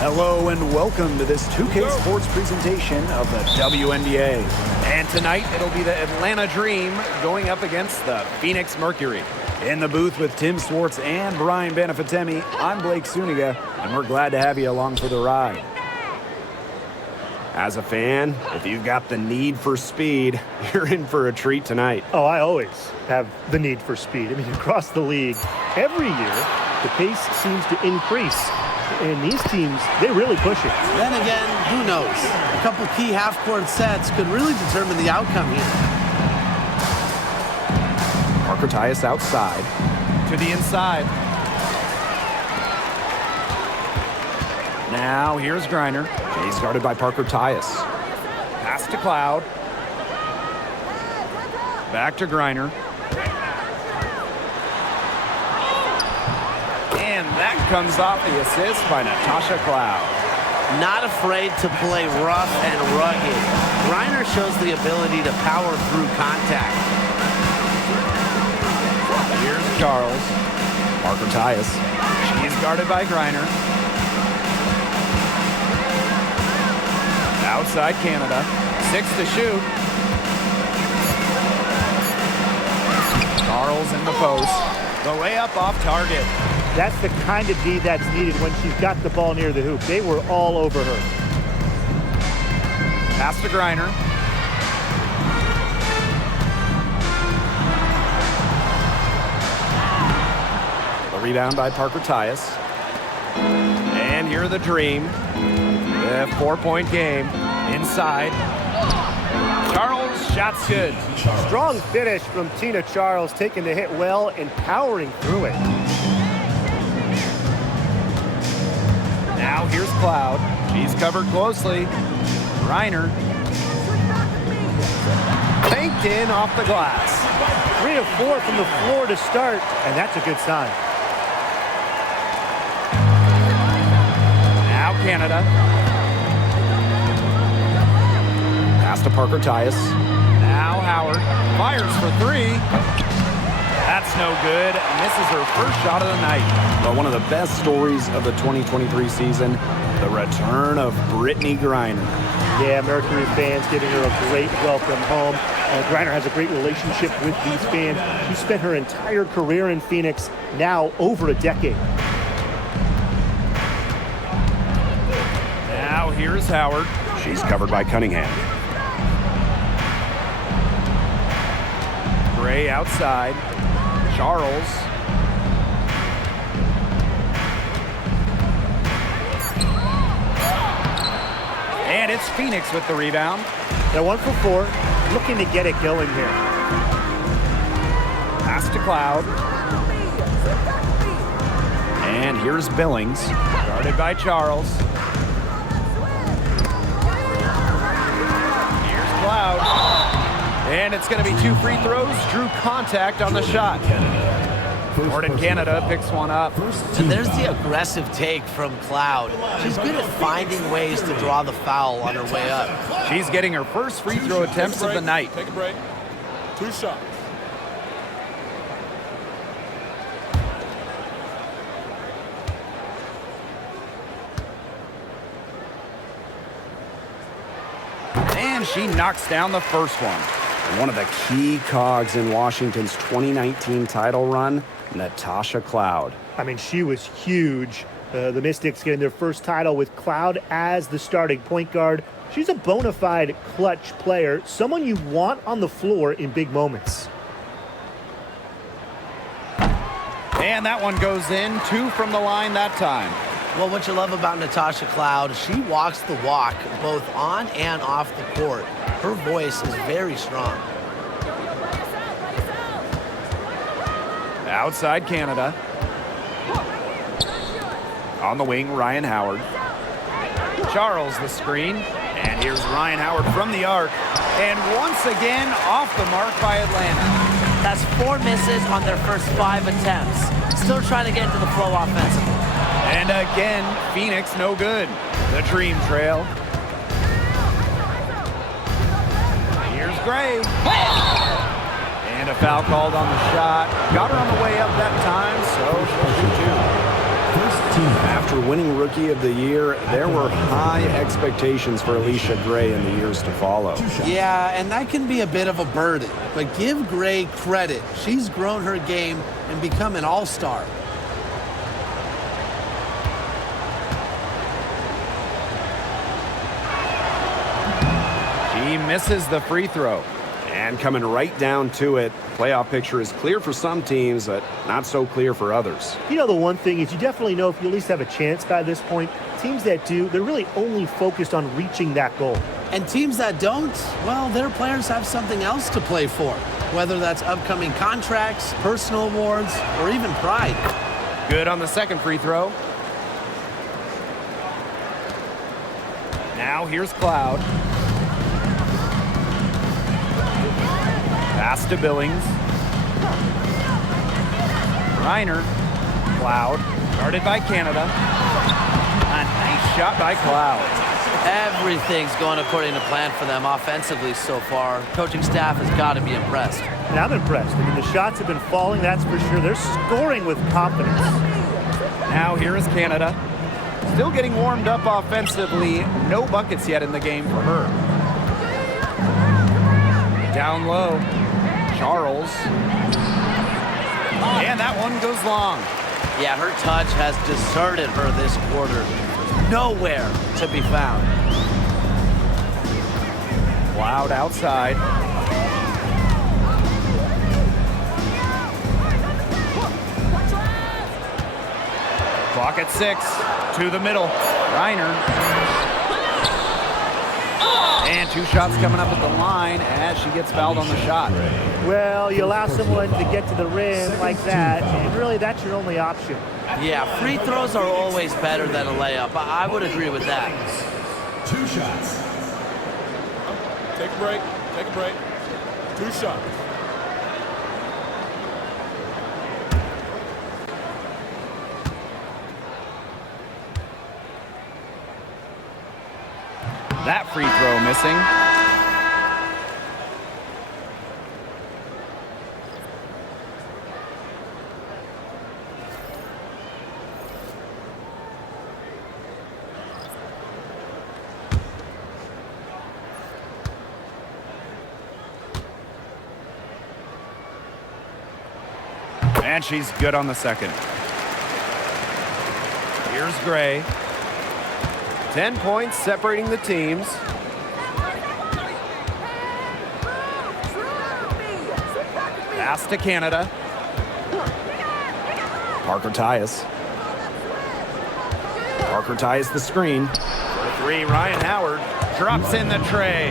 Hello and welcome to this 2K Sports presentation of the WNBA. And tonight it'll be the Atlanta Dream going up against the Phoenix Mercury. In the booth with Tim Swartz and Brian Benefatemi, I'm Blake Suniga, and we're glad to have you along for the ride. As a fan, if you've got the need for speed, you're in for a treat tonight. Oh, I always have the need for speed. I mean, across the league, every year, the pace seems to increase. And these teams, they really push it. Then again, who knows? A couple key half-court sets could really determine the outcome here. Parker Tyus outside. To the inside. Now here's Griner. He's guarded by Parker Tyus. Pass to Cloud. Back to Griner. And that comes off the assist by Natasha Cloud. Not afraid to play rough and rugged. Griner shows the ability to power through contact. Here's Charles. Parker Tyus. She's guarded by Griner. Outside Canada. 6 to shoot. Charles in the post. The layup off target. That's the kind of D that's needed when she's got the ball near the hoop. They were all over her. Pass to Griner. The rebound by Parker Tyus. And here the Dream. A 4-point game. Inside. Charles, shot's good. Strong finish from Tina Charles, taking the hit well and powering through it. Now here's Cloud. She's covered closely. Griner. Banked in off the glass. 3 of 4 from the floor to start, and that's a good sign. Now Canada. Pass to Parker Tyus. Now Howard. Fires for 3. That's no good. Misses her first shot of the night. But one of the best stories of the 2023 season, the return of Brittany Griner. Yeah, Mercury fans giving her a great welcome home. Griner has a great relationship with these fans. She spent her entire career in Phoenix, now over a decade. Now here's Howard. She's covered by Cunningham. Gray outside. Charles. And it's Phoenix with the rebound. They're 1 for 4, looking to get it going here. Pass to Cloud. And here's Billings, guarded by Charles. Here's Cloud. And it's going to be 2 free throws. Drew contact on the shot. Jordan Canada picks one up. And there's the aggressive take from Cloud. She's good at finding ways to draw the foul on her way up. She's getting her first free throw attempts of the night. Take a break. 2 shots. And she knocks down the first one. One of the key cogs in Washington's 2019 title run, Natasha Cloud. I mean, she was huge. The Mystics getting their first title with Cloud as the starting point guard. She's a bona fide clutch player, someone you want on the floor in big moments. And that one goes in. 2 from the line that time. Well, what you love about Natasha Cloud, she walks the walk both on and off the court. Her voice is very strong. Outside Canada. On the wing, Ryan Howard. Charles the screen. And here's Ryan Howard from the arc. And once again, off the mark by Atlanta. That's 4 misses on their first 5 attempts. Still trying to get into the flow offensively. And again, Phoenix no good. The Dream trail. Here's Gray. And a foul called on the shot. Got her on the way up that time, so she'll shoot 2. After winning Rookie of the Year, there were high expectations for Alicia Gray in the years to follow. Yeah, and that can be a bit of a burden. But give Gray credit. She's grown her game and become an all-star. He misses the free throw. And coming right down to it, playoff picture is clear for some teams, but not so clear for others. You know, the one thing is you definitely know if you at least have a chance by this point. Teams that do, they're really only focused on reaching that goal. And teams that don't, well, their players have something else to play for, whether that's upcoming contracts, personal awards, or even pride. Good on the second free throw. Now here's Cloud. Pass to Billings. Reiner. Cloud. Guarded by Canada. A nice shot by Cloud. Everything's going according to plan for them offensively so far. Coaching staff has got to be impressed. And I'm impressed. I mean, the shots have been falling, that's for sure. They're scoring with confidence. Now here is Canada. Still getting warmed up offensively. No buckets yet in the game for her. Down low. Charles. And that one goes long. Yeah, her touch has deserted her this quarter. Nowhere to be found. Cloud outside. Clock at 6. To the middle. Reiner. And 2 shots coming up at the line as she gets fouled on the shot. Well, you allow someone to get to the rim like that, and really that's your only option. Yeah, free throws are always better than a layup. I would agree with that. 2 shots. Take a break. Take a break. 2 shots. That free throw missing. And she's good on the second. Here's Gray. 10 points separating the teams. Pass to Canada. Parker Tyus. Parker Tyus the screen. For 3, Ryan Howard drops in the tray.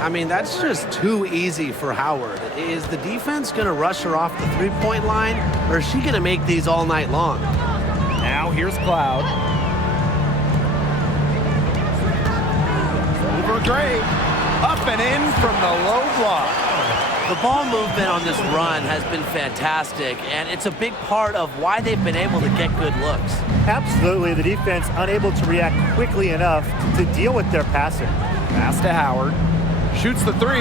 I mean, that's just too easy for Howard. Is the defense going to rush her off the three-point line, or is she going to make these all night long? Now here's Cloud. Over Gray. Up and in from the low block. The ball movement on this run has been fantastic, and it's a big part of why they've been able to get good looks. Absolutely, the defense unable to react quickly enough to deal with their passing. Pass to Howard. Shoots the 3.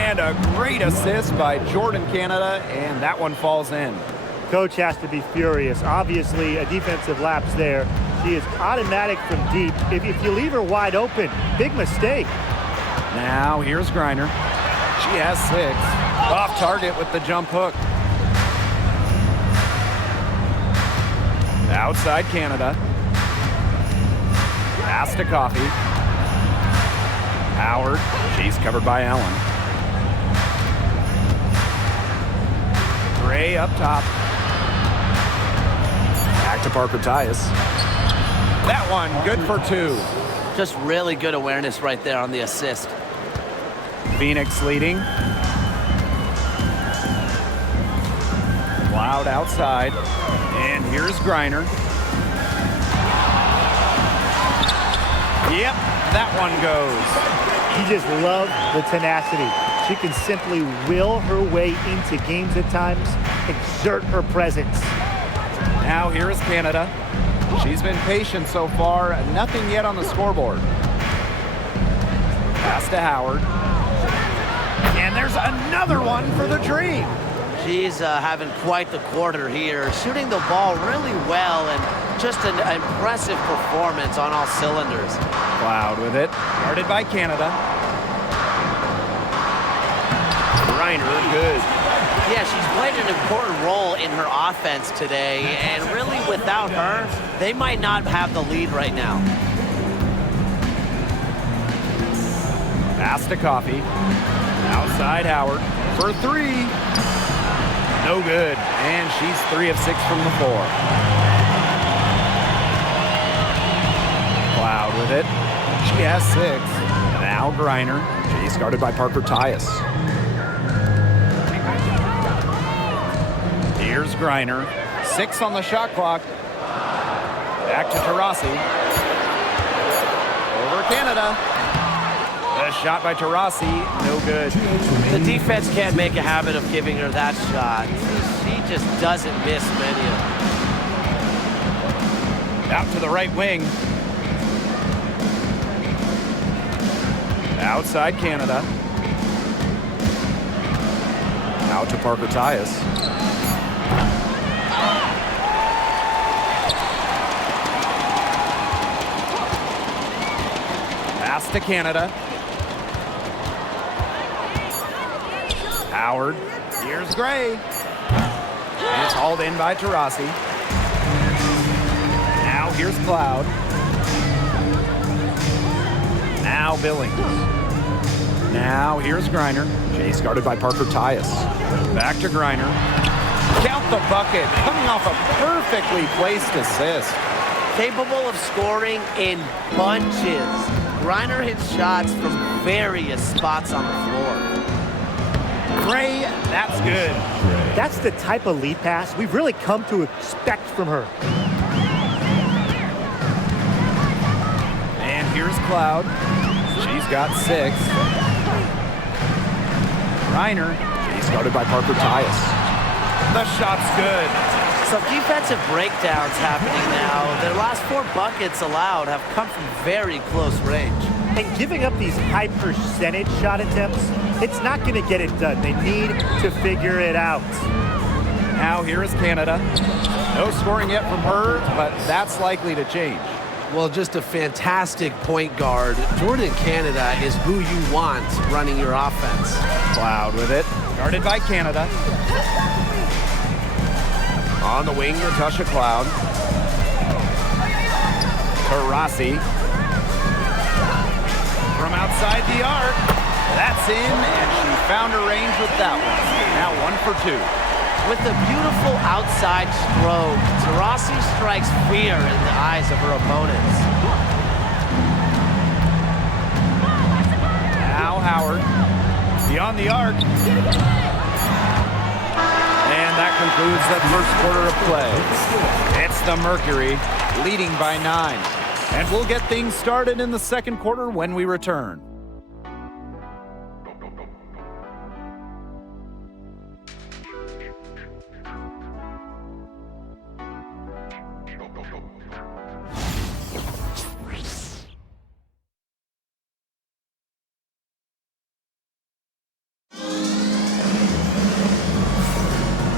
And a great assist by Jordan Canada, and that one falls in. Coach has to be furious. Obviously, a defensive lapse there. She is automatic from deep. If you leave her wide open, big mistake. Now here's Griner. She has 6. Off target with the jump hook. Outside Canada. Pass to Coffey. Howard. She's covered by Allen. Gray up top. Back to Parker Tyus. That one good for 2. Just really good awareness right there on the assist. Phoenix leading. Cloud outside. And here's Griner. Yep, that one goes. You just love the tenacity. She can simply will her way into games at times, exert her presence. Now here is Canada. She's been patient so far. Nothing yet on the scoreboard. Pass to Howard. And there's another one for the Dream. She's having quite the quarter here, shooting the ball really well and just an impressive performance on all cylinders. Cloud with it, guarded by Canada. Griner, good. Yeah, she's played an important role in her offense today, and really without her, they might not have the lead right now. Pass to Coffee. Outside Howard for three. No good, and she's 3 of 6 from the floor. Cloud with it. She has 6. Now Griner. She's guarded by Parker Tyus. Here's Griner. 6 on the shot clock. Back to Taurasi. Over Canada. The shot by Taurasi, no good. The defense can't make a habit of giving her that shot. She just doesn't miss many of them. Out to the right wing. Outside Canada. Out to Parker Tyus. Pass to Canada. Howard. Here's Gray. And it's hauled in by Taurasi. Now here's Cloud. Now Billings. Now here's Griner. Chase guarded by Parker Tyus. Back to Griner. Count the bucket. Coming off a perfectly placed assist. Capable of scoring in bunches. Griner hits shots from various spots on the floor. Gray, that's good. That's the type of lead pass we've really come to expect from her. And here's Cloud. She's got 6. Griner, she's guarded by Parker Tyus. The shot's good. Some defensive breakdowns happening now. Their last 4 buckets allowed have come from very close range. And giving up these high percentage shot attempts, it's not going to get it done. They need to figure it out. Now here is Canada. No scoring yet from her, but that's likely to change. Well, just a fantastic point guard. Jordan Canada is who you want running your offense. Cloud with it. Guarded by Canada. On the wing, Natasha Cloud. Taurasi. From outside the arc. That's in, and she found her range with that one. Now 1 for 2. With a beautiful outside stroke, Taurasi strikes fear in the eyes of her opponents. Now Howard. Beyond the arc. And that concludes the first quarter of play. It's the Mercury leading by 9. And we'll get things started in the second quarter when we return.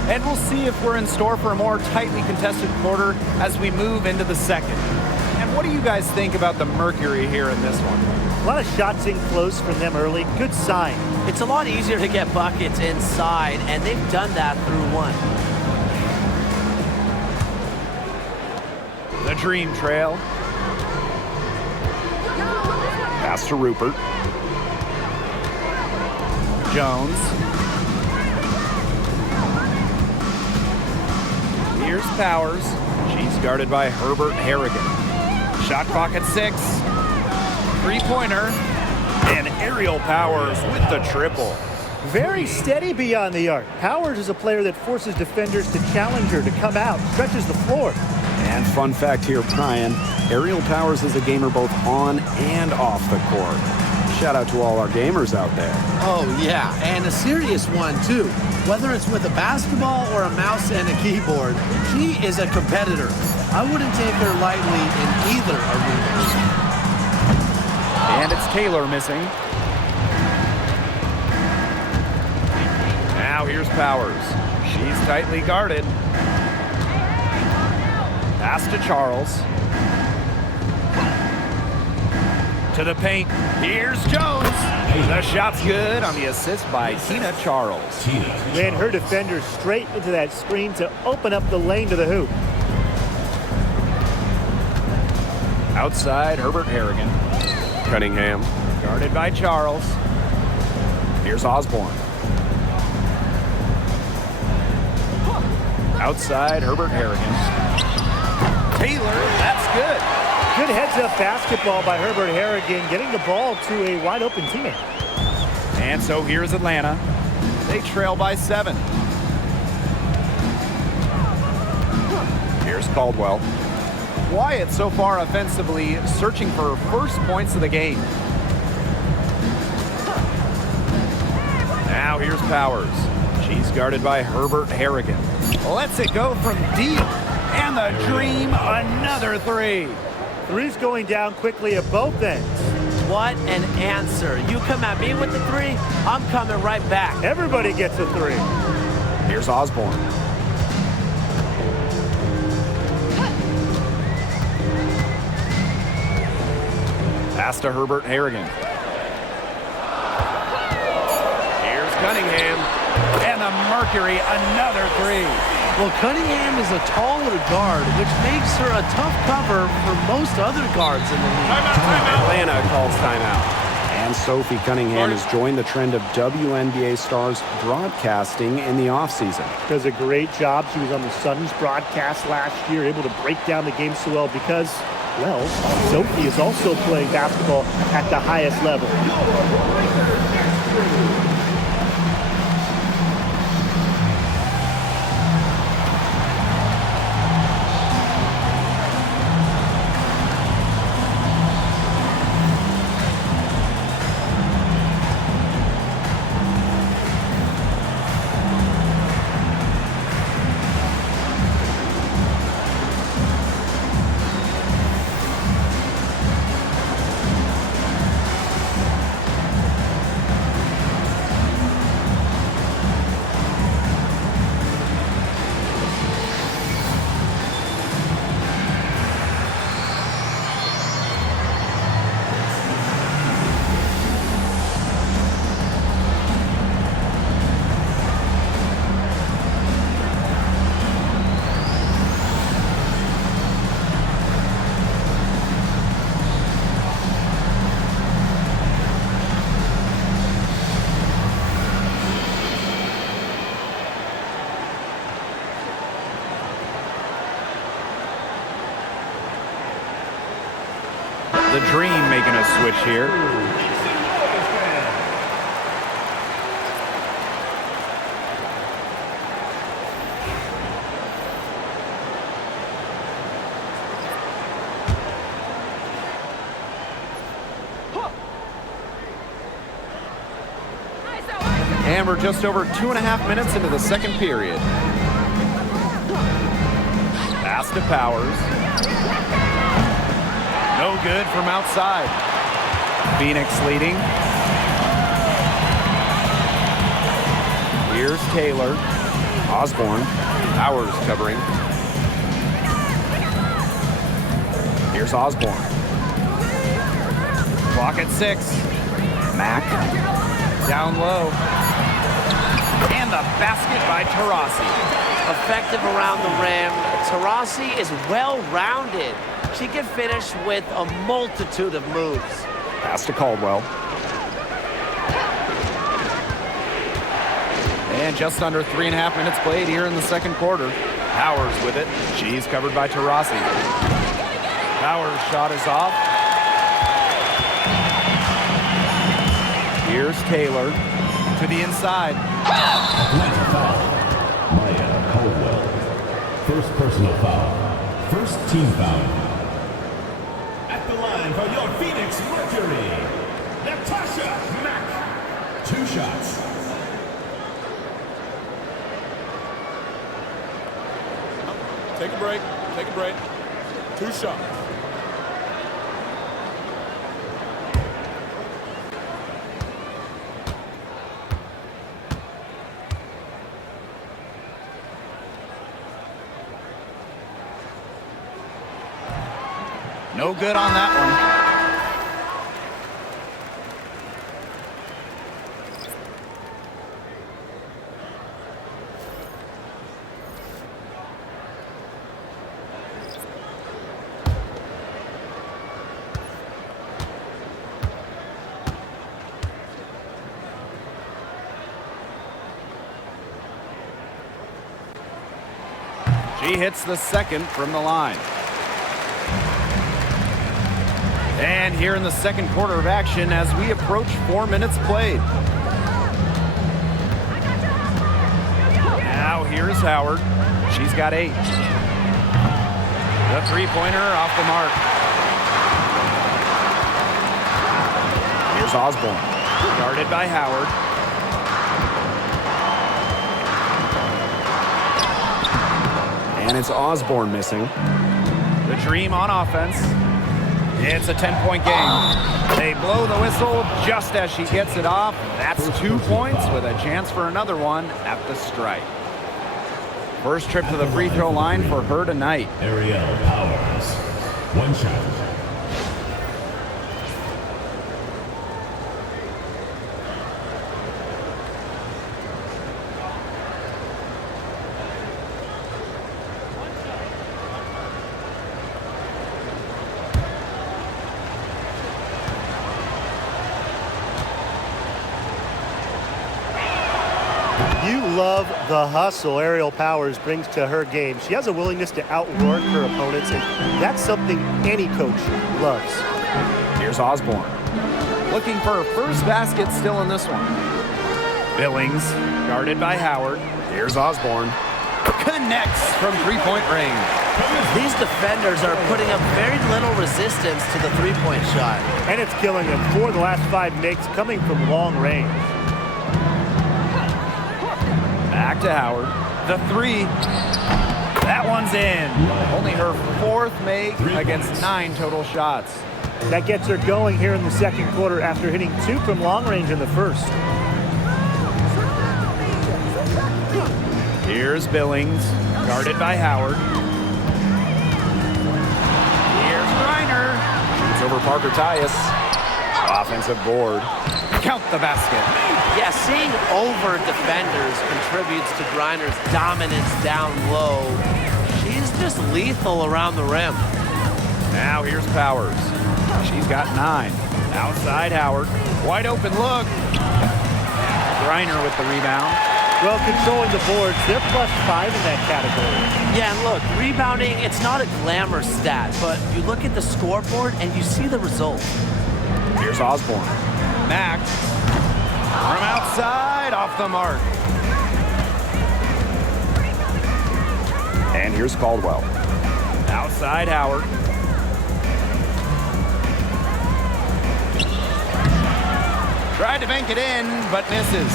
And we'll see if we're in store for a more tightly contested quarter as we move into the second. And what do you guys think about the Mercury here in this one? A lot of shots in close from them early. Good sign. It's a lot easier to get buckets inside, and they've done that through 1. The Dream Trail. Pass to Rupert. Jones. Here's Powers. She's guarded by Herbert Harrigan. Shot clock at 6. 3-pointer. And Aerial Powers with the triple. Very steady beyond the arc. Powers is a player that forces defenders to challenge her, to come out, stretches the floor. And fun fact here, Brian, Aerial Powers is a gamer both on and off the court. Shout out to all our gamers out there. Oh, yeah, and a serious one, too. Whether it's with a basketball or a mouse and a keyboard, she is a competitor. I wouldn't take her lightly in either arena. And it's Taylor missing. Now here's Powers. He's tightly guarded. Pass to Charles. To the paint. Here's Jones. The shot's good on the assist by Tina Charles. Ran her defender straight into that screen to open up the lane to the hoop. Outside, Herbert Harrigan. Cunningham. Guarded by Charles. Here's Osborne. Outside, Herbert Harrigan. Taylor, that's good. Good heads-up basketball by Herbert Harrigan, getting the ball to a wide-open teammate. And so here's Atlanta. They trail by 7. Here's Caldwell. Wyatt so far offensively searching for first points of the game. Now here's Powers. She's guarded by Herbert Harrigan. Lets it go from deep. And the dream, another 3. Three's going down quickly at both ends. What an answer. You come at me with the 3, I'm coming right back. Everybody gets a 3. Here's Osborne. Pass to Herbert Harrigan. Here's Cunningham. And the Mercury, another 3. Well, Cunningham is a taller guard, which makes her a tough cover for most other guards in the league. Atlanta calls timeout. And Sophie Cunningham has joined the trend of WNBA stars broadcasting in the offseason. Does a great job. She was on the Suns broadcast last year, able to break down the game so well because, well, Sophie is also playing basketball at the highest level. The Dream making a switch here. And we're just over 2.5 minutes into the second period. Pass to Powers. No good from outside. Phoenix leading. Here's Taylor. Osborne. Powers covering. Here's Osborne. Clock at 6. Mack. Down low. And the basket by Taurasi. Effective around the rim. Taurasi is well-rounded. She can finish with a multitude of moves. Pass to Caldwell. And just under 3.5 minutes played here in the second quarter. Powers with it. She's covered by Taurasi. Powers' shot is off. Here's Taylor to the inside. Atlanta foul. Maya Caldwell. First personal foul. First team foul. At the line for your Phoenix Mercury, Natasha Mack. 2 shots. Take a break. Take a break. 2 shots. No good on that one. She hits the second from the line. And here in the second quarter of action as we approach 4 minutes played. Now here's Howard. She's got 8. The three-pointer off the mark. Here's Osborne. Guarded by Howard. And it's Osborne missing. The Dream on offense. It's a 10-point game. They blow the whistle just as she gets it off. That's 2 points with a chance for another one at the stripe. First trip to the free throw line for her tonight. Ariel Powers. 1 shot. You love the hustle Ariel Powers brings to her game. She has a willingness to outwork her opponents, and that's something any coach loves. Here's Osborne. Looking for her first basket still in this one. Billings, guarded by Howard. Here's Osborne. Connects from three-point range. These defenders are putting up very little resistance to the three-point shot. And it's killing them. 4 of the last 5 makes coming from long range. Back to Howard. The 3. That one's in. Only her 4th make against 9 total shots. That gets her going here in the second quarter after hitting 2 from long range in the first. Here's Billings, guarded by Howard. Here's Griner. Shoots over Parker Tyus. Offensive board. Count the basket. Yeah, seeing over defenders contributes to Griner's dominance down low. She's just lethal around the rim. Now here's Powers. She's got 9. Outside Howard. Wide open look. Griner with the rebound. Well, controlling the boards, they're +5 in that category. Yeah, and look, rebounding, it's not a glamour stat, but you look at the scoreboard and you see the result. Here's Osborne. Mack. From outside, off the mark. And here's Caldwell. Outside Howard. Tried to bank it in, but misses.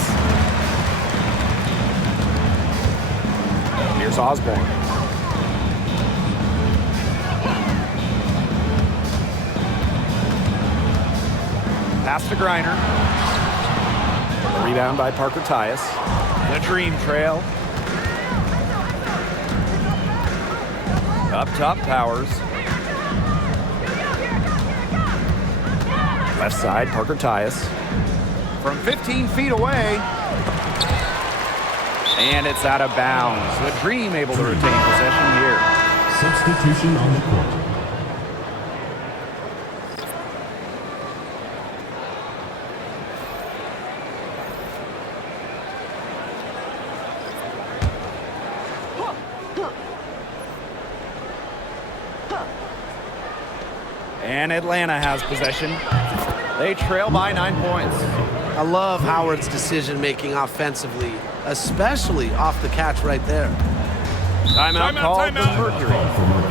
Here's Osborne. Pass to Griner. Rebound by Parker Tyus. The Dream trail. Up top, Powers. Left side, Parker Tyus. From 15 feet away. And it's out of bounds. The Dream able to retain possession here. Substitution on the court. And Atlanta has possession. They trail by 9 points. I love Howard's decision-making offensively, especially off the catch right there. Timeout called for Mercury.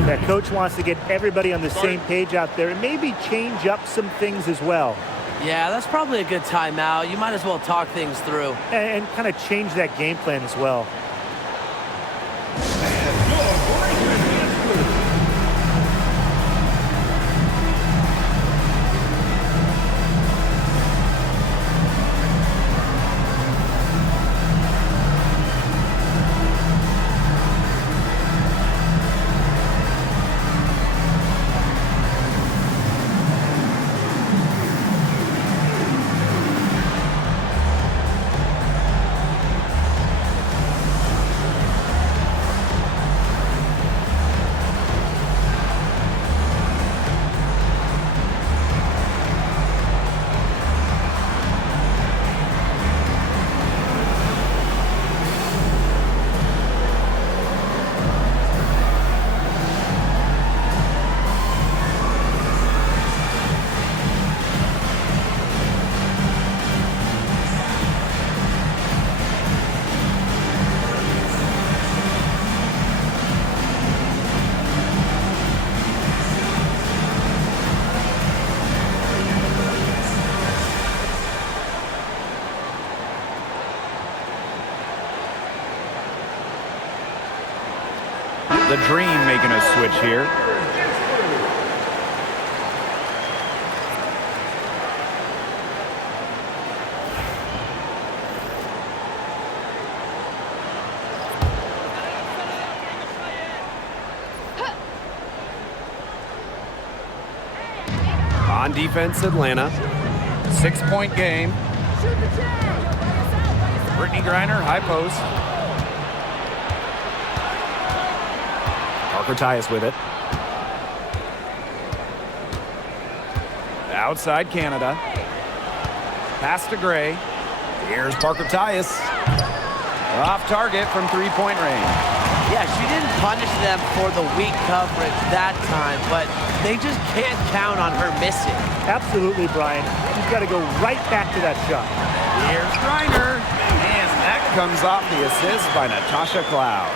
That coach wants to get everybody on the same page out there and maybe change up some things as well. Yeah, that's probably a good timeout. You might as well talk things through. And kind of change that game plan as well. The Dream making a switch here. On defense, Atlanta. 6-point game. Brittany Griner, high post. Parker Tyus with it. Outside Canada. Pass to Gray. Here's Parker Tyus. Off target from three-point range. Yeah, she didn't punish them for the weak coverage that time, but they just can't count on her missing. Absolutely, Brian. She's got to go right back to that shot. Here's Griner. And that comes off the assist by Natasha Cloud.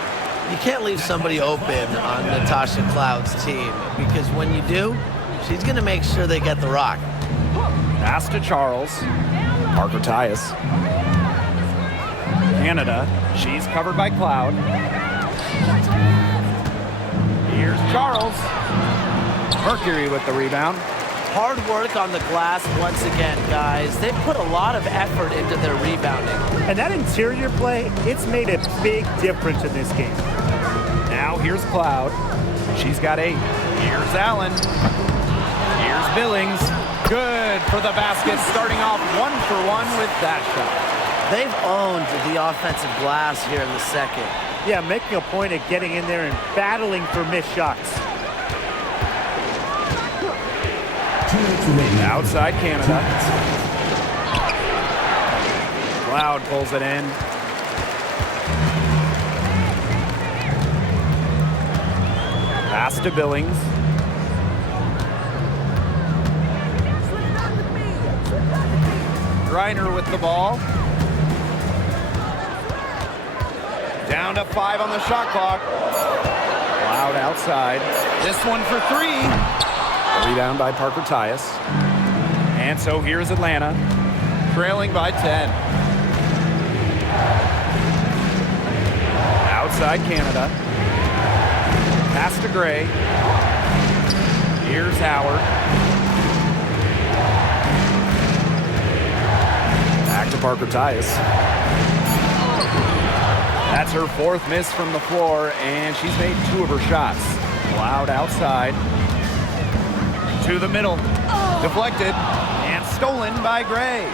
You can't leave somebody open on Natasha Cloud's team, because when you do, she's going to make sure they get the rock. Pass to Charles. Parker Tyus. Canada. She's covered by Cloud. Here's Charles. Mercury with the rebound. Hard work on the glass once again, guys. They put a lot of effort into their rebounding. And that interior play, it's made a big difference in this game. Now here's Cloud. She's got 8. Here's Allen. Here's Billings. Good for the basket, starting off 1-for-1 with that shot. They've owned the offensive glass here in the second. Yeah, making a point of getting in there and battling for missed shots. 2 minutes remaining. Outside Canada. Cloud pulls it in. Pass to Billings. Griner with the ball. Down to 5 on the shot clock. Cloud outside. This one for 3. A rebound by Parker Tyus. And so here's Atlanta, trailing by 10. Outside Canada. Pass to Gray. Here's Howard. Back to Parker Tyus. That's her 4th miss from the floor, and she's made 2 of her shots. Cloud outside. To the middle. Deflected. And stolen by Gray.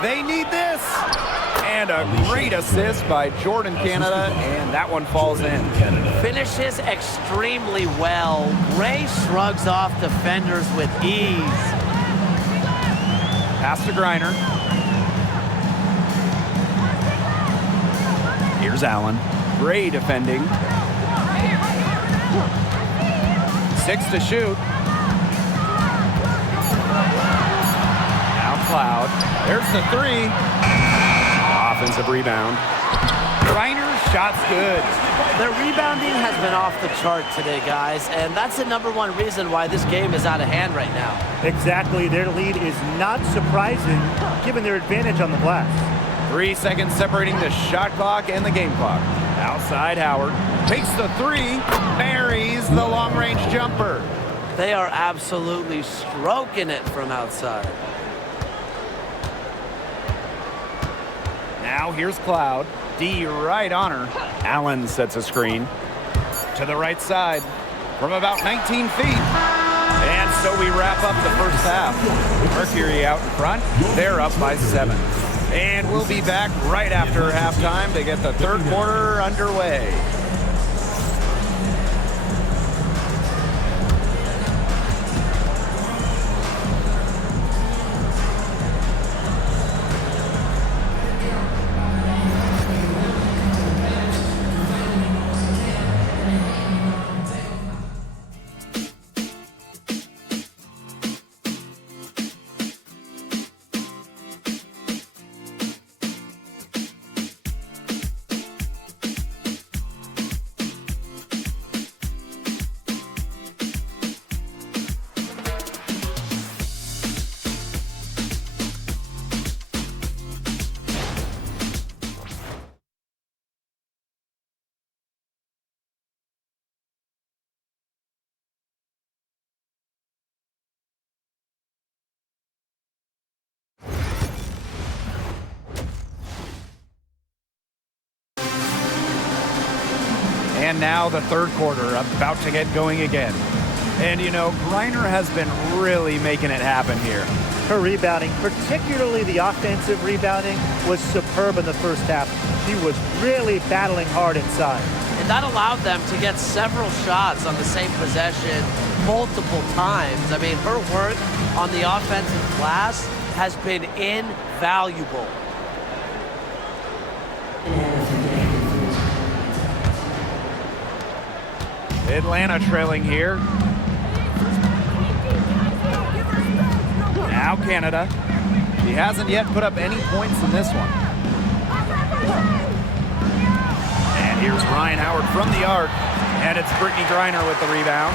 They need this. And a great assist by Jordan Canada, and that one falls in. Finishes extremely well. Gray shrugs off defenders with ease. Pass to Griner. Here's Allen. Gray defending. 6 to shoot. Now Cloud. There's the 3. Offensive rebound. Griner's shot's good. Their rebounding has been off the chart today, guys, and that's the #1 reason why this game is out of hand right now. Exactly. Their lead is not surprising given their advantage on the glass. 3 seconds separating the shot clock and the game clock. Outside Howard. Takes the 3. Buries the long-range jumper. They are absolutely stroking it from outside. Now here's Cloud. D right on her. Allen sets a screen. To the right side. From about 19 feet. And so we wrap up the first half. Mercury out in front. They're up by 7. And we'll be back right after halftime to get the third quarter underway. And now the third quarter about to get going again. And, you know, Griner has been really making it happen here. Her rebounding, particularly the offensive rebounding, was superb in the first half. She was really battling hard inside. And that allowed them to get several shots on the same possession multiple times. I mean, her work on the offensive glass has been invaluable. Atlanta trailing here. Now Canada. She hasn't yet put up any points in this one. And here's Ryan Howard from the arc. And it's Brittany Griner with the rebound.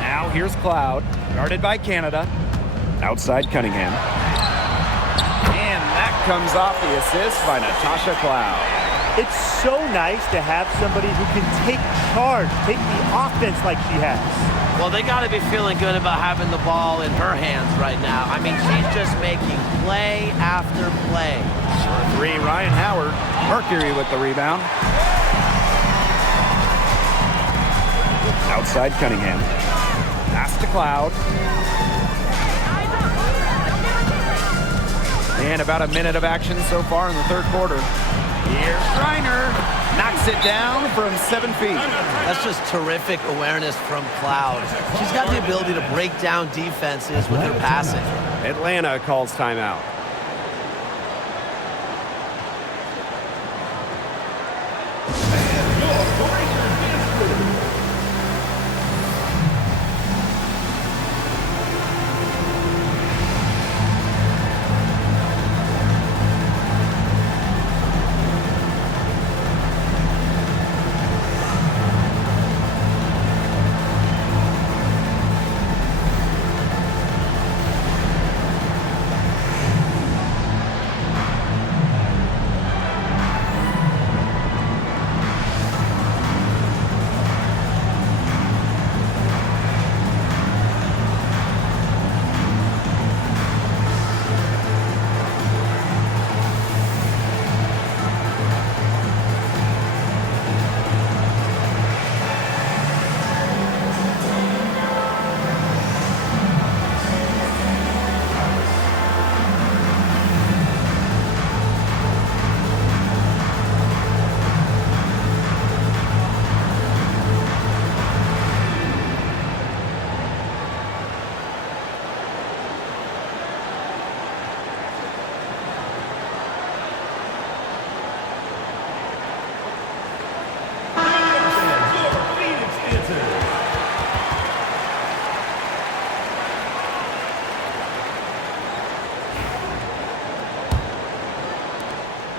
Now here's Cloud, guarded by Canada. Outside Cunningham. And that comes off the assist by Natasha Cloud. It's so nice to have somebody who can take charge, take the offense like she has. Well, they got to be feeling good about having the ball in her hands right now. I mean, she's just making play after play. Three, Ryan Howard. Mercury with the rebound. Outside Cunningham. Pass to Cloud. And about a minute of action so far in the third quarter. Here's Griner. Knocks it down from 7 feet. That's just terrific awareness from Cloud. She's got the ability to break down defenses with her passing. Atlanta calls timeout.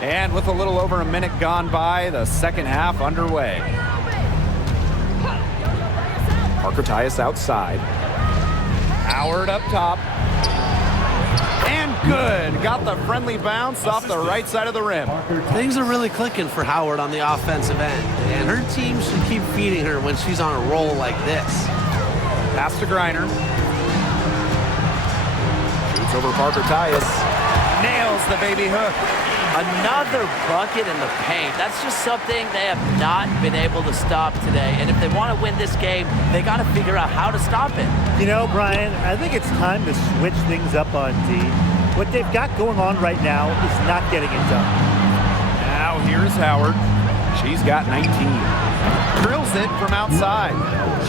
And with a little over a minute gone by, the second half underway. Parker Tyus outside. Howard up top. And good. Got the friendly bounce off the right side of the rim. Things are really clicking for Howard on the offensive end. And her team should keep feeding her when she's on a roll like this. Pass to Griner. Shoots over Parker Tyus. Nails the baby hook. Another bucket in the paint. That's just something they have not been able to stop today. And if they want to win this game, they got to figure out how to stop it. You know, Brian, I think it's time to switch things up on D. What they've got going on right now is not getting it done. Now here's Howard. She's got 19. Drills it from outside.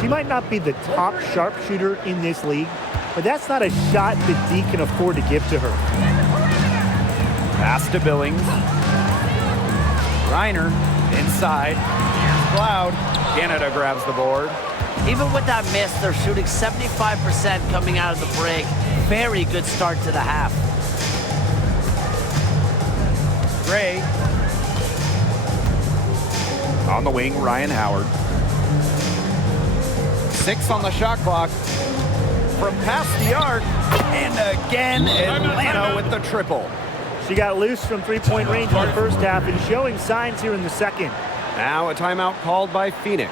She might not be the top sharpshooter in this league, but that's not a shot that D can afford to give to her. Pass to Billings. Griner inside. Here's Cloud. Canada grabs the board. Even with that miss, they're shooting 75% coming out of the break. Very good start to the half. Gray. On the wing, Ryan Howard. 6 on the shot clock. From past the arc. And again, Atlanta with the triple. She got loose from three-point range in the first half and showing signs here in the second. Now a timeout called by Phoenix.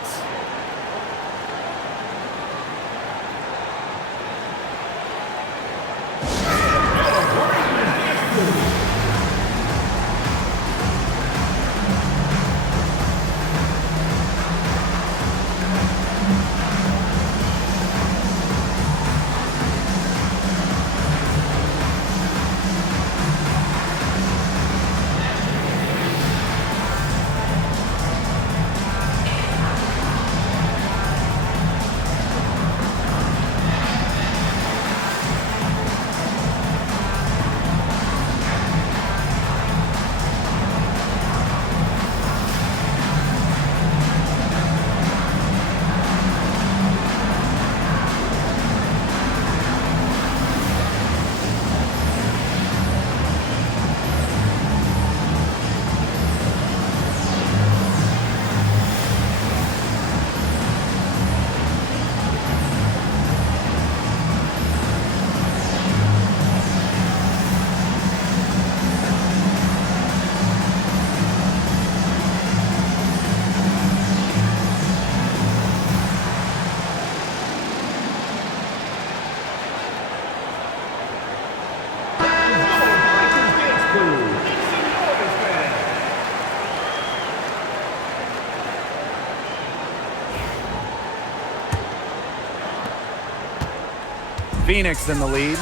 Phoenix in the lead.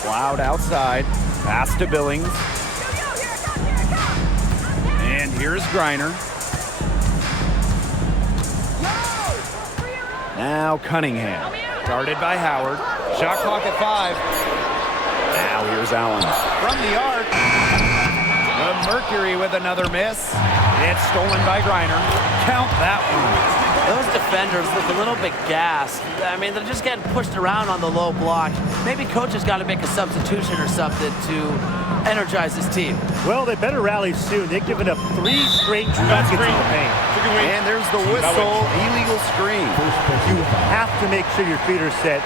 Cloud outside. Pass to Billings. And here's Griner. Now Cunningham. Guarded by Howard. Shot clock at 5. Now here's Allen. From the arc. The Mercury with another miss. It's stolen by Griner. Count that one. Those defenders look a little bit gassed. I mean, they're just getting pushed around on the low block. Maybe coach has got to make a substitution or something to energize his team. Well, they better rally soon. They've given up 3 straight buckets in the paint. And there's the whistle. Illegal screen. You have to make sure your feet are set.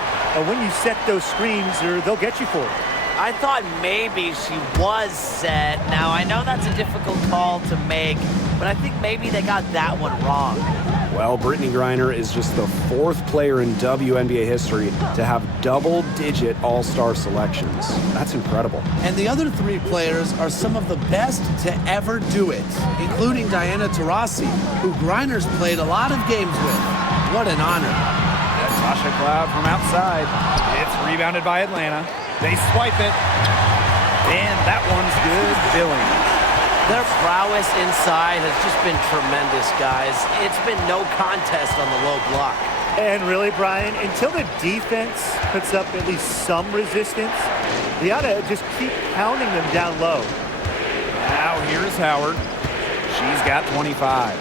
When you set those screens, they'll get you for it. I thought maybe she was set. Now, I know that's a difficult call to make, but I think maybe they got that one wrong. Well, Brittany Griner is just the 4th player in WNBA history to have double-digit all-star selections. That's incredible. And the other 3 players are some of the best to ever do it, including Diana Taurasi, who Griner's played a lot of games with. What an honor. Natasha Cloud from outside. It's rebounded by Atlanta. They swipe it. And that one's good. Billings. Their prowess inside has just been tremendous, guys. It's been no contest on the low block. And really, Brian, until the defense puts up at least some resistance, they ought to just keep pounding them down low. Now here's Howard. She's got 25.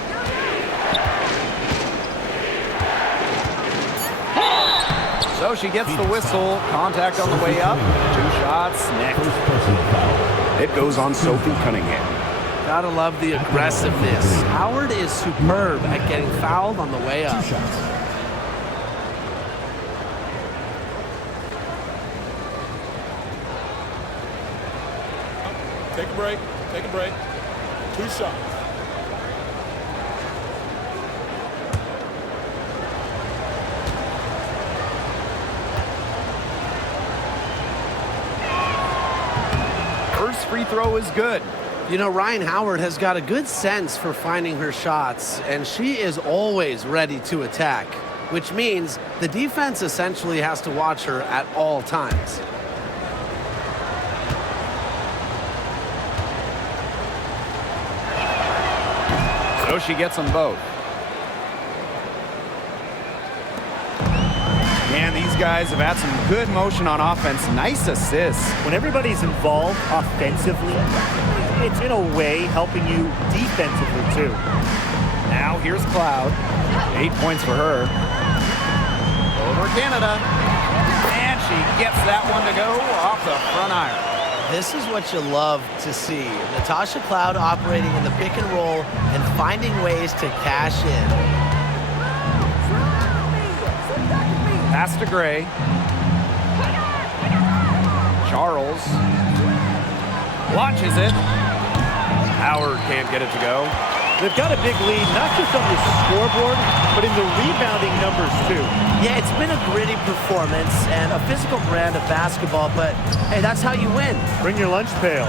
So she gets the whistle. Contact on the way up. 2 shots next. It goes on Sophie Cunningham. Gotta love the aggressiveness. Howard is superb at getting fouled on the way up. 2 shots. Take a break. Take a break. 2 shots. First free throw is good. You know, Ryan Howard has got a good sense for finding her shots, and she is always ready to attack, which means the defense essentially has to watch her at all times. So she gets them both. And these guys have had some good motion on offense. Nice assists. When everybody's involved offensively, it's in a way helping you defensively too. Now here's Cloud. 8 points for her. Over Canada. And she gets that one to go off the front iron. This is what you love to see. Natasha Cloud operating in the pick and roll and finding ways to cash in. Pass to Gray. Charles launches it. Howard can't get it to go. They've got a big lead, not just on the scoreboard, but in the rebounding numbers too. Yeah, it's been a gritty performance and a physical brand of basketball, but hey, that's how you win. Bring your lunch pail.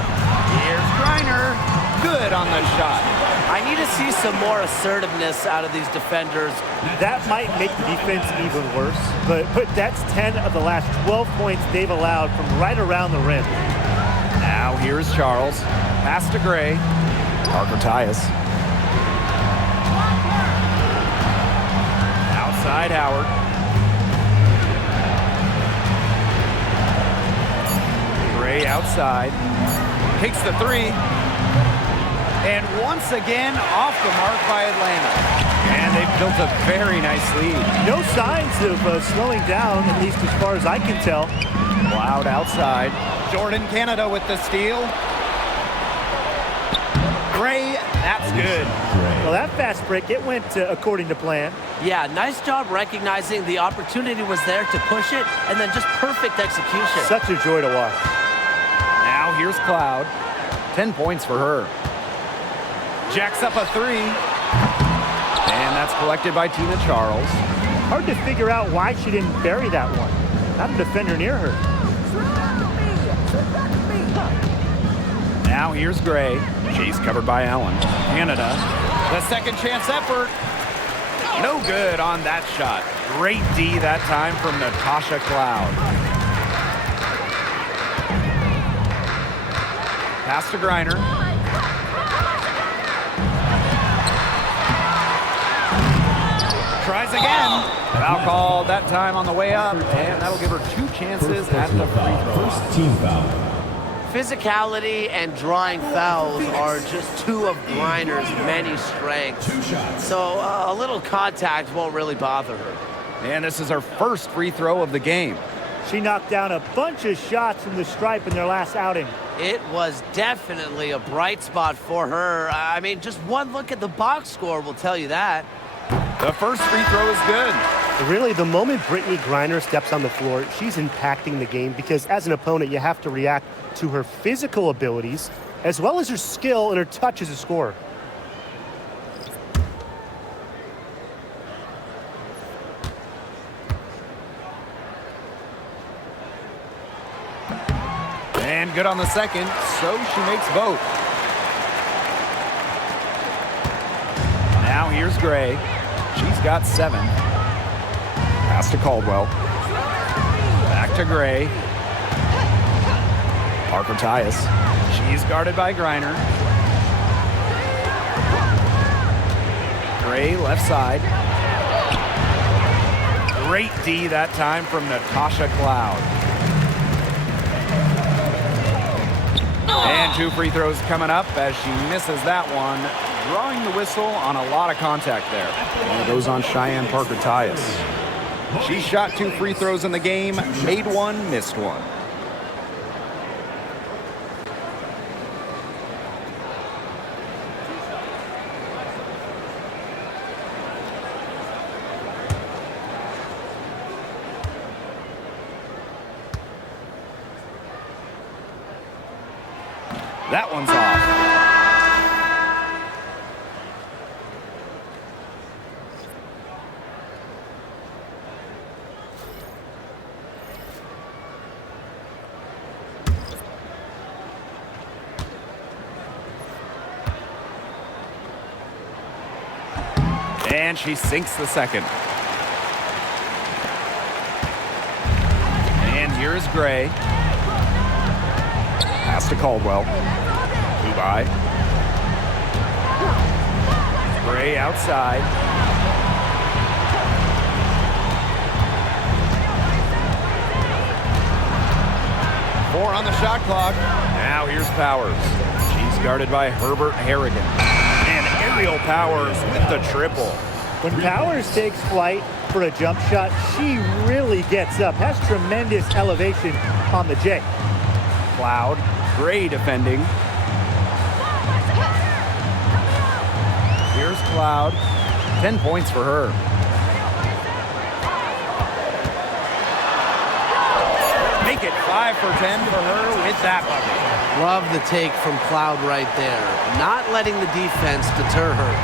Here's Griner. Good on the shot. I need to see some more assertiveness out of these defenders. That might make the defense even worse, but that's 10 of the last 12 points they've allowed from right around the rim. Now here's Charles. Pass to Gray. Parker Tyus. Outside Howard. Gray outside. Takes the 3. And once again, off the mark by Atlanta. And they've built a very nice lead. No signs of slowing down, at least as far as I can tell. Cloud outside. Jordan Canada with the steal. Gray, that's good. Well, that fast break, it went according to plan. Yeah, nice job recognizing the opportunity was there to push it, and then just perfect execution. Such a joy to watch. Now here's Cloud. 10 points for her. Jacks up a 3. And that's collected by Tina Charles. Hard to figure out why she didn't bury that one. Not a defender near her. Now here's Gray. She's covered by Allen. Canada, the second chance effort. No good on that shot. Great D that time from Natasha Cloud. Pass to Griner. Tries again. Foul called that time on the way up, and that'll give her 2 chances at the free throw. First team foul. Physicality and drawing fouls are just 2 of Griner's many strengths. 2 shots. So a little contact won't really bother her. And this is her first free throw of the game. She knocked down a bunch of shots from the stripe in their last outing. It was definitely a bright spot for her. I mean, just one look at the box score will tell you that. The first free throw is good. Really, the moment Brittany Griner steps on the floor, she's impacting the game because as an opponent, you have to react to her physical abilities as well as her skill and her touch as a scorer. And good on the second, so she makes both. Now here's Gray. She's got 7. Pass to Caldwell. Back to Gray. Parker Tyus. She's guarded by Griner. Gray left side. Great D that time from Natasha Cloud. And 2 free throws coming up as she misses that one, drawing the whistle on a lot of contact there. And it goes on Cheyenne Parker Tyus. She shot 2 free throws in the game, made 1, missed 1. That one's off. And she sinks the second. And here's Gray. Pass to Caldwell. By. Gray outside. Four on the shot clock. Now here's Powers. She's guarded by Herbert Harrigan. And Ariel Powers with the triple. When Powers takes flight for a jump shot, she really gets up. Has tremendous elevation on the J. Cloud. Gray defending. Here's Cloud. 10 points for her. Make it 5 for 10 for her with that bucket. Love the take from Cloud right there. Not letting the defense deter her.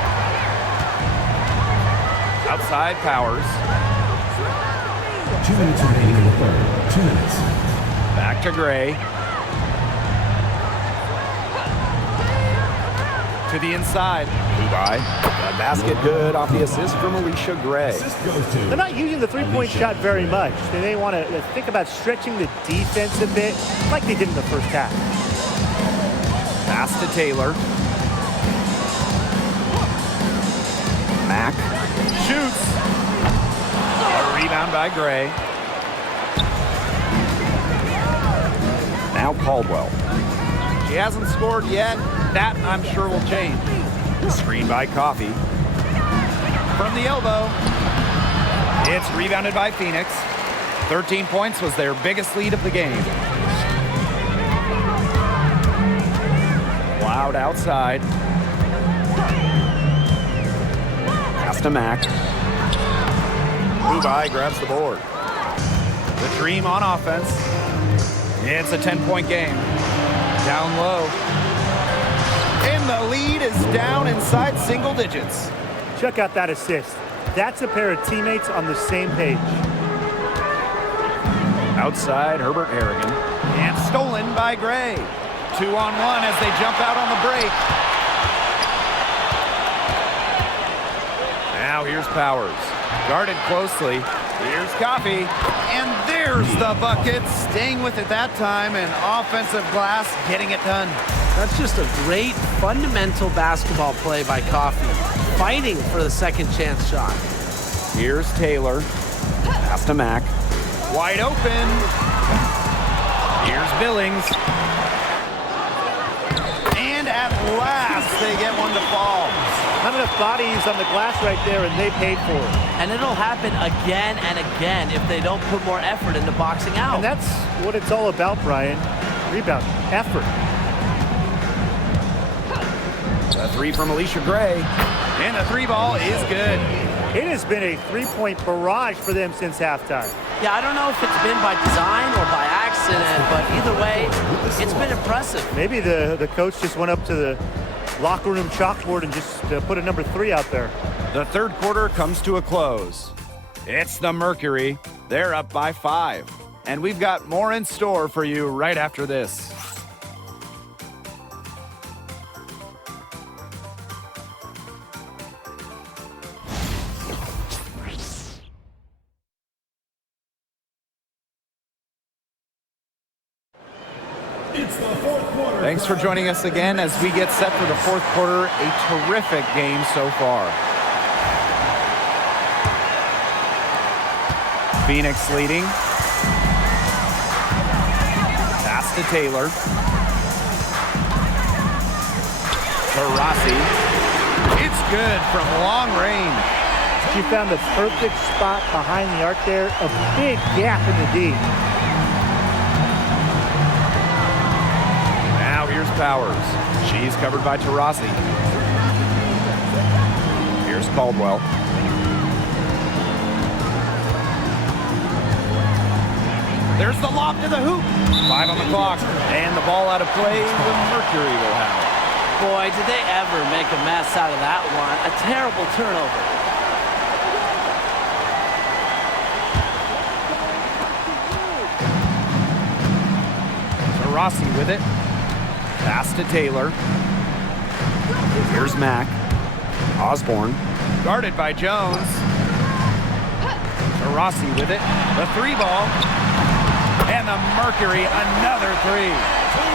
Outside Powers. 2 minutes remaining in the third. 2 minutes. Back to Gray. To the inside. Dubai. The basket good off the assist from Alicia Gray. They're not using the three-point shot very much. They may want to think about stretching the defense a bit like they did in the first half. Pass to Taylor. Mack shoots. A rebound by Gray. Now Caldwell. She hasn't scored yet. That, I'm sure, will change. Screen by Coffey. From the elbow. It's rebounded by Phoenix. 13 points was their biggest lead of the game. Cloud outside. Pass to Mack. Dubai grabs the board. The Dream on offense. It's a 10-point game. Down low. And the lead is down inside single digits. Check out that assist. That's a pair of teammates on the same page. Outside, Herbert Harrigan. And stolen by Gray. 2-on-1 as they jump out on the break. Now here's here's Powers. Guarded closely. Here's Coffee. And there's the bucket. Staying with it that time. And offensive glass getting it done. That's just a great fundamental basketball play by Coffee, fighting for the second chance shot. Here's Taylor. Pass to Mack. Wide open. Here's Billings. And at last, they get one to fall. Not enough bodies on the glass right there, and they paid for it. And it'll happen again and again if they don't put more effort into boxing out. And that's what it's all about, Brian. Rebound, effort. A three from Alicia Gray. And the three ball is good. It has been a three-point barrage for them since halftime. Yeah, I don't know if it's been by design or by accident, but either way, it's been impressive. Maybe the coach just went up to the locker room chalkboard and just put a number 3 out there. The third quarter comes to a close. It's the Mercury. They're up by 5. And we've got more in store for you right after this. It's the fourth quarter. Thanks for joining us again as we get set for the fourth quarter. A terrific game so far. Phoenix leading. Pass to Taylor. Taurasi. It's good from long range. She found the perfect spot behind the arc there. A big gap in the D. Now here's Powers. She's covered by Taurasi. Here's Caldwell. There's the lob to the hoop. 5 on the clock. And the ball out of play. The Mercury will have it. Boy, did they ever make a mess out of that one. A terrible turnover. Taurasi with it. Pass to Taylor. Here's Mack. Osborne. Guarded by Jones. Taurasi with it. The three ball. And the Mercury, another 3.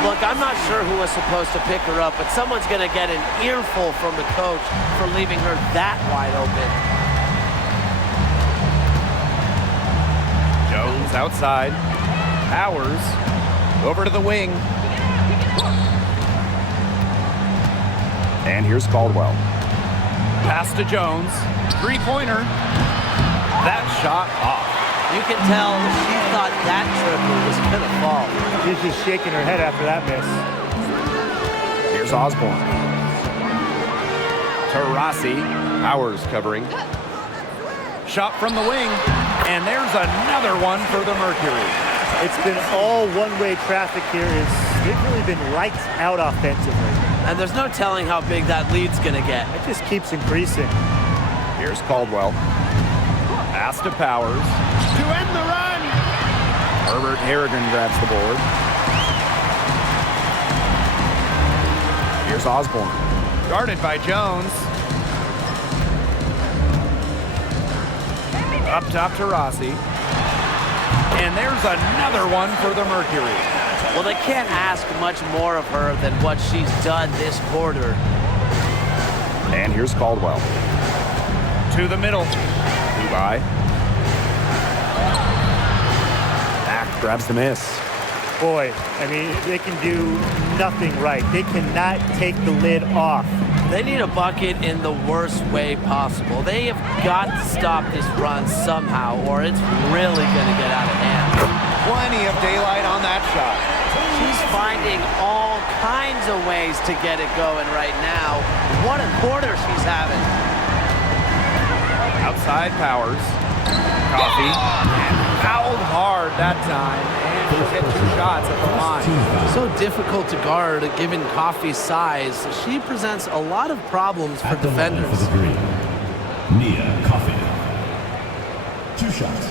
Look, I'm not sure who was supposed to pick her up, but someone's going to get an earful from the coach for leaving her that wide open. Jones outside. Powers over to the wing. And here's Caldwell. Pass to Jones. Three-pointer. That shot off. You can tell she thought that triple was going to fall. She's just shaking her head after that miss. Here's Osborne. Taurasi. Powers covering. Shot from the wing. And there's another one for the Mercury. It's been all one-way traffic here. They've really been lights out offensively. And there's no telling how big that lead's going to get. It just keeps increasing. Here's Caldwell. Pass to Powers. To end the run. Herbert Harrigan grabs the board. Here's Osborne. Guarded by Jones. Up top to Rossi. And there's another one for the Mercury. Well, they can't ask much more of her than what she's done this quarter. And here's Caldwell. To the middle. Dubai. Mack grabs the miss. Boy, I mean, they can do nothing right. They cannot take the lid off. They need a bucket in the worst way possible. They have got to stop this run somehow, or it's really going to get out of hand. Plenty of daylight on that shot. She's finding all kinds of ways to get it going right now. What a quarter she's having. Outside Powers. Coffee. And fouled hard that time. And she'll get 2 shots at the line. So difficult to guard given Coffee's size. She presents a lot of problems for At the line defenders. for the green, Nia Coffee. 2 shots.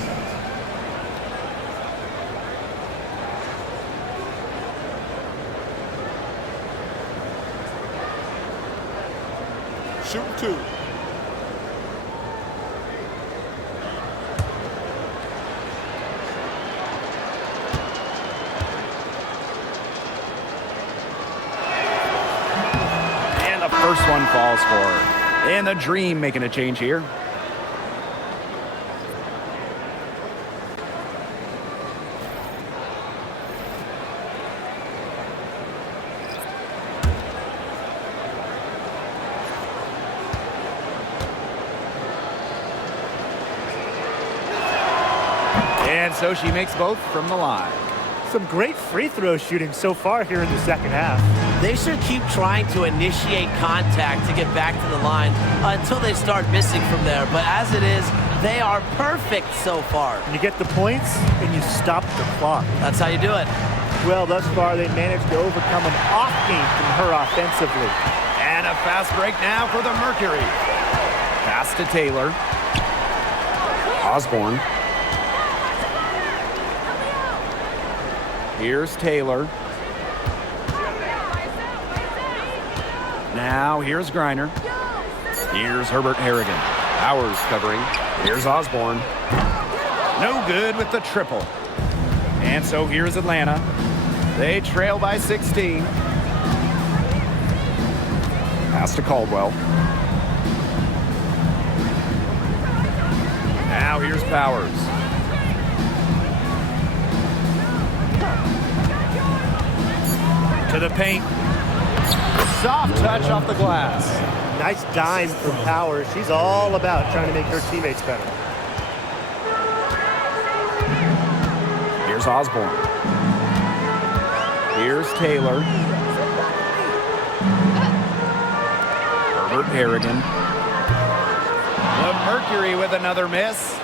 Shoot 2. first one falls for her. And the Dream making a change here. And so she makes both from the line. Some great free throw shooting so far here in the second half. They should keep trying to initiate contact to get back to the line until they start missing from there. But as it is, they are perfect so far. You get the points and you stop the clock. That's how you do it. Well, thus far they managed to overcome an off game from her offensively. And a fast break now for the Mercury. Pass to Taylor. Osborne. Here's Taylor. Now here's Griner. Here's Herbert Harrigan. Powers covering. Here's Osborne. No good with the triple. And so here's Atlanta. They trail by 16. Pass to Caldwell. Now here's Powers. To the paint. Soft touch off the glass. Nice dime from Powers. She's all about trying to make her teammates better. Here's Osborne. Here's Taylor. Herbert Harrigan. The Mercury with another miss.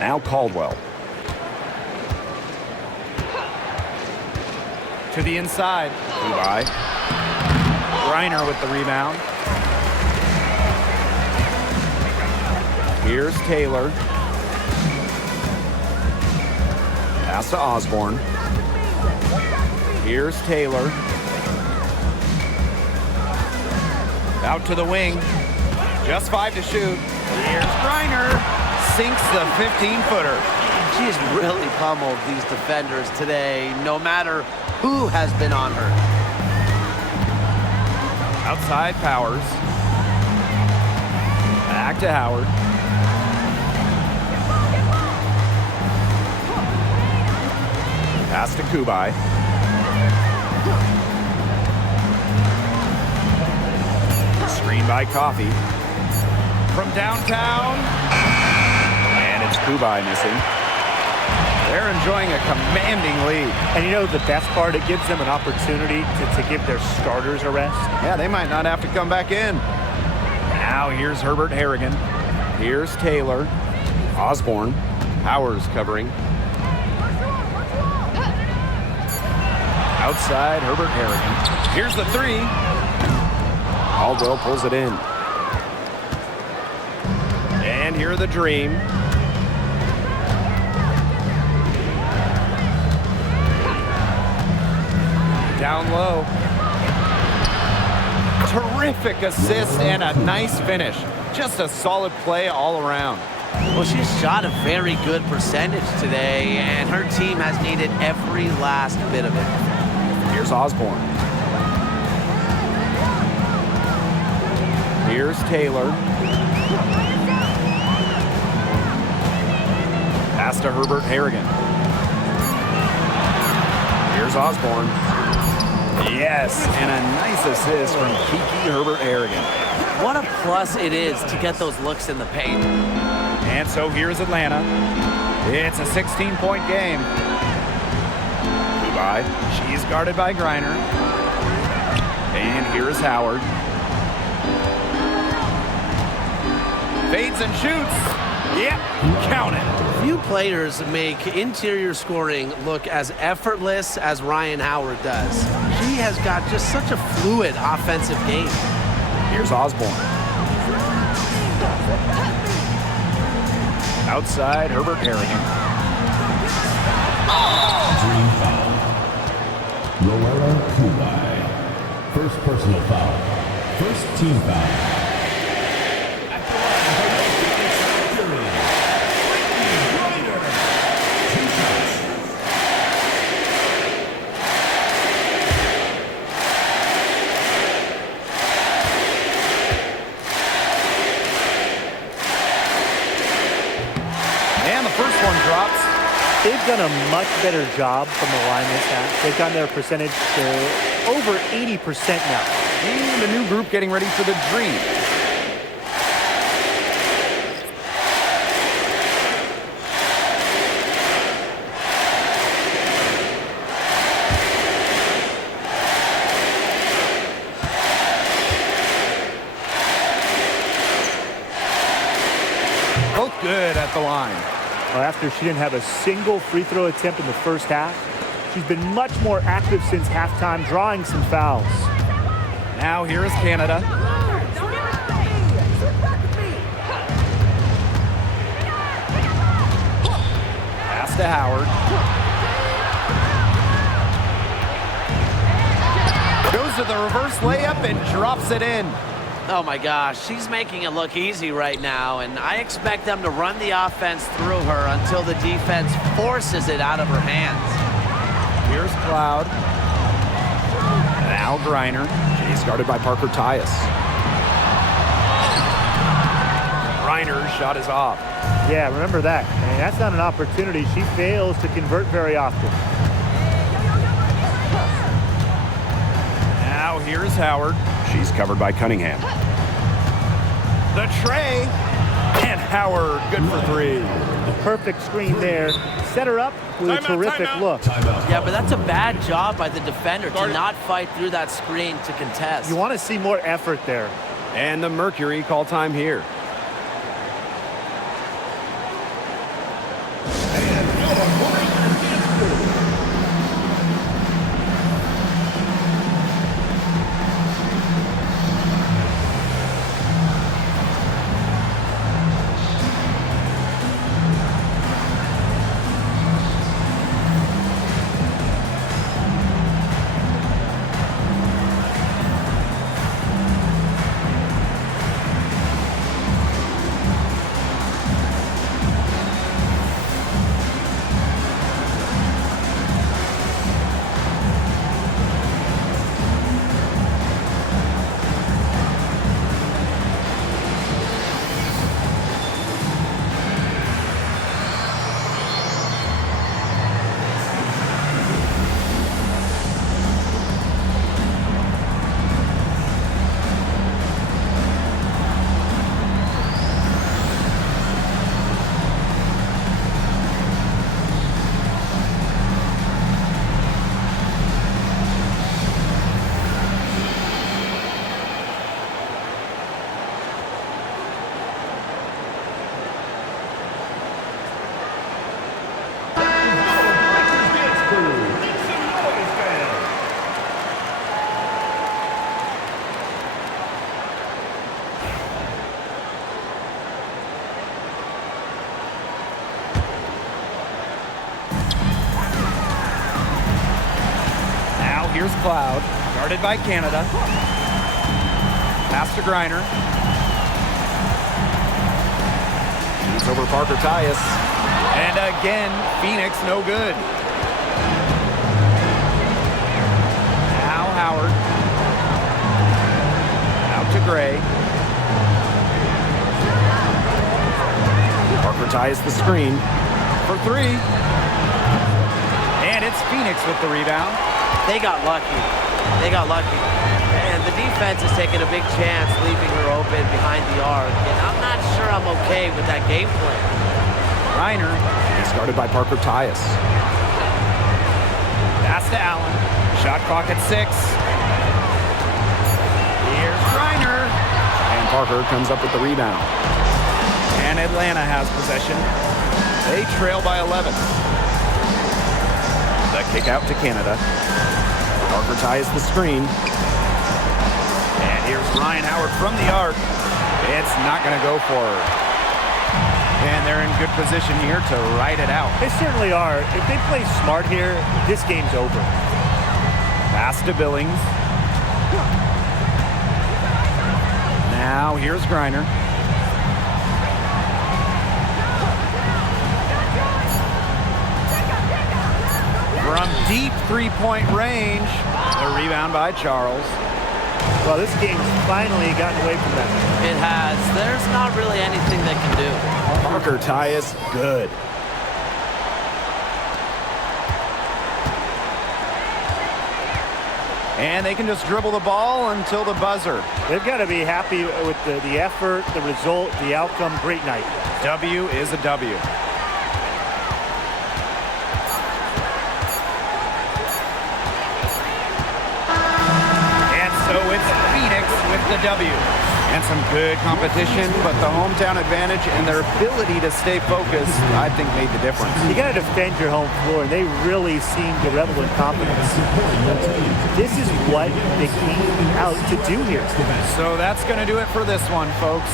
Now Caldwell. To the inside. Levi. Griner with the rebound. Here's Taylor. Pass to Osborne. Here's Taylor. Out to the wing. Just 5 to shoot. Here's Griner. Sinks the 15-footer. She has really pummeled these defenders today, no matter who has been on her. Outside Powers. Back to Howard. Pass to Kubai. Screen by Coffey. From downtown. And it's Kubai missing. They're enjoying a commanding lead. And you know the best part, it gives them an opportunity to give their starters a rest. Yeah, they might not have to come back in. Now here's Herbert Harrigan. Here's Taylor. Osborne. Powers covering. Outside, Herbert Harrigan. Here's the three. Caldwell pulls it in. And here are the Dream. Down low. Terrific assist and a nice finish. Just a solid play all around. Well, she's shot a very good percentage today, and her team has needed every last bit of it. Here's Osborne. Here's Taylor. Pass to Herbert Harrigan. Here's Osborne. Yes, and a nice assist from Kiki Herbert Harrigan. What a plus it is to get those looks in the paint. And so here's Atlanta. It's a 16-point game. Kubai. She's guarded by Griner. And here's Howard. Fades and shoots. Yep, count it. Few players make interior scoring look as effortless as Rhyne Howard does. She has got just such a fluid offensive game. Here's Osborne. Outside, Herbert Harrigan. Dream foul. Roella Kubai. First personal foul. First team foul. They've done a much better job from the line this half. They've gotten their percentage to over 80% now. And the new group getting ready for the Dream. Both good at the line. Well, after she didn't have a single free throw attempt in the first half, she's been much more active since halftime, drawing some fouls. Now here is Canada. Pass to Howard. Goes to the reverse layup and drops it in. Oh my gosh, she's making it look easy right now, and I expect them to run the offense through her until the defense forces it out of her hands. Here's Cloud. Now Griner. She's guarded by Parker Tyus. Griner's shot is off. Yeah, remember that. And that's not an opportunity. She fails to convert very often. Now here's Howard. She's covered by Cunningham. The tray. And Howard, good for three. Perfect screen there. Set her up with a terrific look. Yeah, but that's a bad job by the defender to not fight through that screen to contest. You want to see more effort there. And the Mercury call time here. Here's Cloud, guarded by Canada. Pass to Griner. He's over Parker Tyus. And again, Phoenix no good. Now Howard. Out to Gray. Parker Tyus the screen for three. And it's Phoenix with the rebound. They got lucky. They got lucky. And the defense is taking a big chance leaving her open behind the arc. And I'm not sure I'm okay with that game plan. Griner is guarded by Parker Tyus. Pass to Allen. Shot clock at 6. Here's Griner. And Parker comes up with the rebound. And Atlanta has possession. They trail by 11. The kick out to Canada. Parker Tyus the screen. And here's Ryan Howard from the arc. It's not going to go for her. And they're in good position here to ride it out. They certainly are. If they play smart here, this game's over. Pass to Billings. Now here's Griner. From deep three-point range, the rebound by Charles. Well, this game's finally gotten away from them. It has. There's not really anything they can do. Parker Tyus, good. And they can just dribble the ball until the buzzer. They've got to be happy with the effort, the result, the outcome. Great night. W is a W. And so it's Phoenix with the W. And some good competition, but the hometown advantage and their ability to stay focused, I think, made the difference. You got to defend your home floor, and they really seem to revel in confidence. This is what they came out to do here. So that's going to do it for this one, folks.